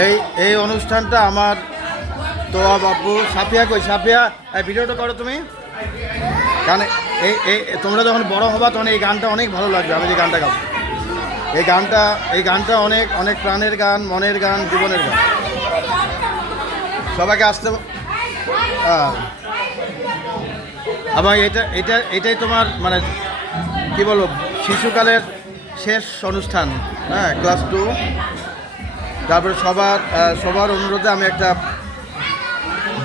এই এই অনুষ্ঠানটা আমার তোয়া বাপু, সাফিয়া কই? সাফিয়া, এই ভিডিওটা করো তুমি। গান এই এই, তোমরা যখন বড় হবা, তখন এই গানটা অনেক ভালো লাগবে। আমি যে গানটা গাবো। এই গানটা এই গানটা অনেক অনেক প্রাণের গান, মনের গান, জীবনের গান। সবাইকে আসতে আবার এটা এটা, এটাই তোমার মানে কি বলব? শিশুকালের শেষ অনুষ্ঠান হ্যাঁ ক্লাস টু। তারপরে সবার সবার অনুরোধে আমি একটা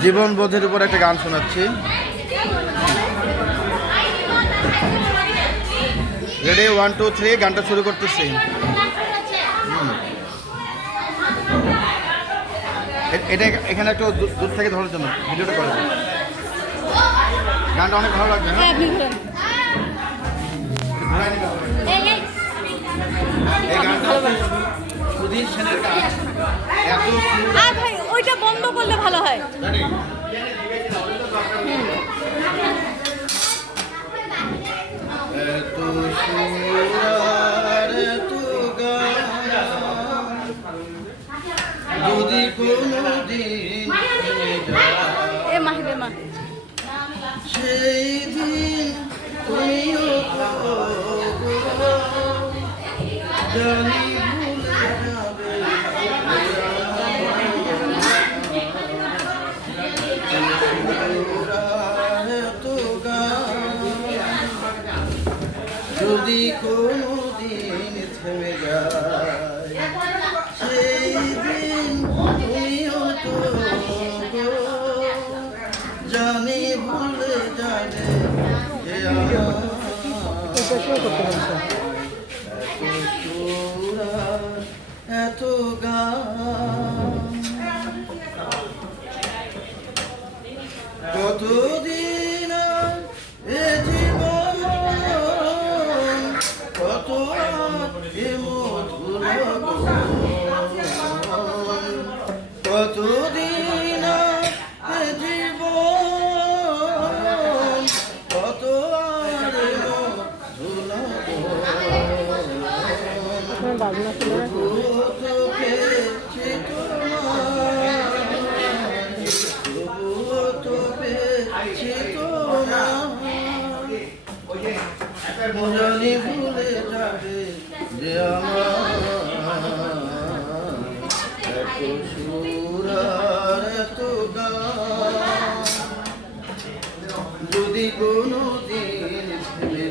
জীবনবোধের উপর একটা গান শোনাচ্ছি। রেডি ওয়ান টু থ্রি গানটা শুরু করতেছি। এটা এখানে একটু দূর- থেকে ধরার জন্য ভিডিওটা করে। গানটা অনেক ভালো লাগবে হ্যাঁ? হ্যাঁ এই গানটা সুধীর সেনের গান এত আর ভাই ওইটা বন্ধ করলে ভালো হয়। এত গান যদি যায়, এ মাহিবে মা। সেই দিন তুমিও জানি যদি কোনো দিন থেমে যায় সেই দিন তুমিও তো ভুলে এত গান। কতদিন কতদিন জীবন কত আর যদি কোনো দিন থেমে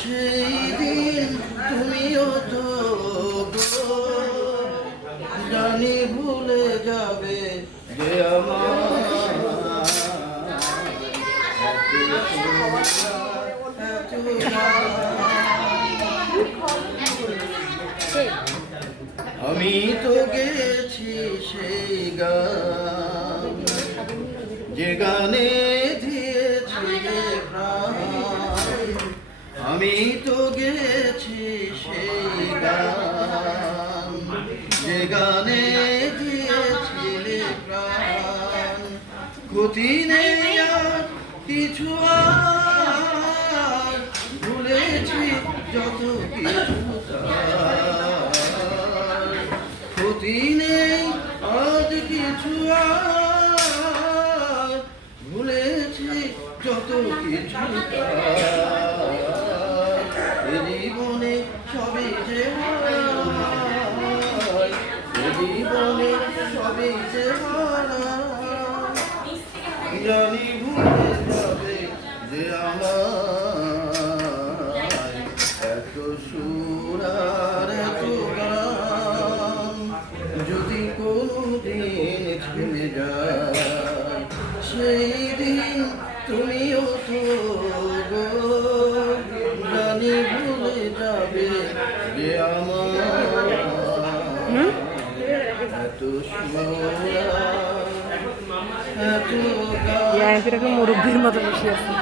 সেই দিন তুমিও তো জানি ভুলে যাবে আমার। এত আমি তো গেছি সেই গান। যে গানে দিয়েছিলে প্রাণ। আমি তো গেছি সেই গান। যে গানে দিয়েছিলে প্রাণ। ক্ষতি নেই কিছু আর ভুলেছি যত কিছু তার। ক্ষতি নেই ভুলেছি যত কিছু জীবনে সবই যে জীবনে সবই যে জানি ভুলে একটা মুরব্বীর মতো বসে আছে